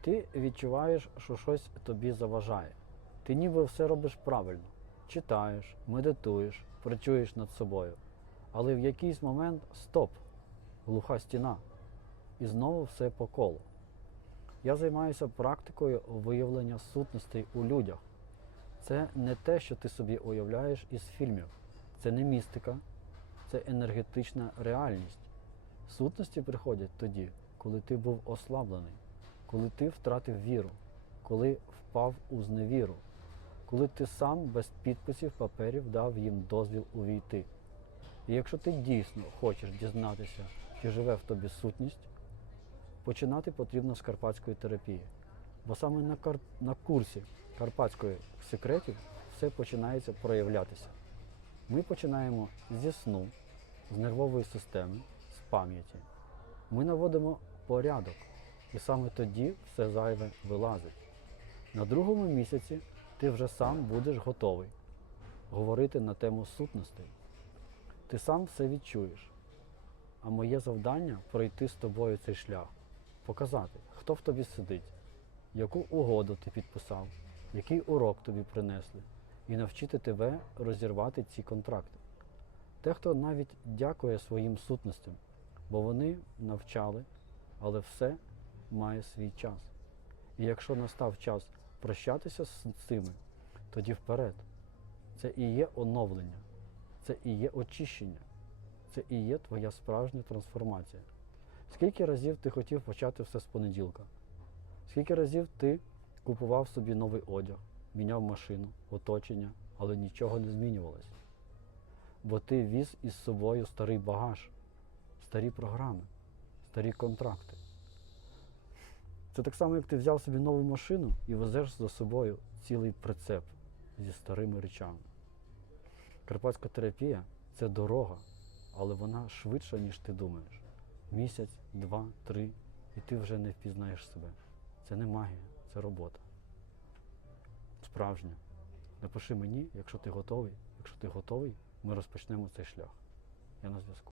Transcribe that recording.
Ти відчуваєш, що щось тобі заважає. Ти ніби все робиш правильно. Читаєш, медитуєш, працюєш над собою. Але в якийсь момент стоп, глуха стіна. І знову все по колу. Я займаюся практикою виявлення сутностей у людях. Це не те, що ти собі уявляєш із фільмів. Це не містика, це енергетична реальність. Сутності приходять тоді, коли ти був ослаблений, коли ти втратив віру, коли впав у зневіру, коли ти сам без підписів паперів дав їм дозвіл увійти. І якщо ти дійсно хочеш дізнатися, чи живе в тобі сутність, починати потрібно з карпатської терапії. Бо саме на, кар... на курсі карпатської секретів все починається проявлятися. Ми починаємо зі сну, з нервової системи, з пам'яті. Ми наводимо порядок, і саме тоді все зайве вилазить. На другому місяці ти вже сам будеш готовий говорити на тему сутностей. Ти сам все відчуєш. А моє завдання пройти з тобою цей шлях, показати, хто в тобі сидить, яку угоду ти підписав, який урок тобі принесли, і навчити тебе розірвати ці контракти. Дехто навіть дякує своїм сутностям, бо вони навчали, але все має свій час. І якщо настав час прощатися з цими, тоді вперед. Це і є оновлення, це і є очищення, це і є твоя справжня трансформація. Скільки разів ти хотів почати все з понеділка? Скільки разів ти купував собі новий одяг, міняв машину, оточення, але нічого не змінювалось? Бо ти віз із собою старий багаж, старі програми, старі контракти. Це так само, як ти взяв собі нову машину і везеш за собою цілий прицеп зі старими речами. Карпатська терапія це дорога, але вона швидша, ніж ти думаєш. Місяць, два, три, і ти вже не впізнаєш себе. Це не магія, це робота. Справжня. Напиши мені, якщо ти готовий. Якщо ти готовий, ми розпочнемо цей шлях. Я на зв'язку.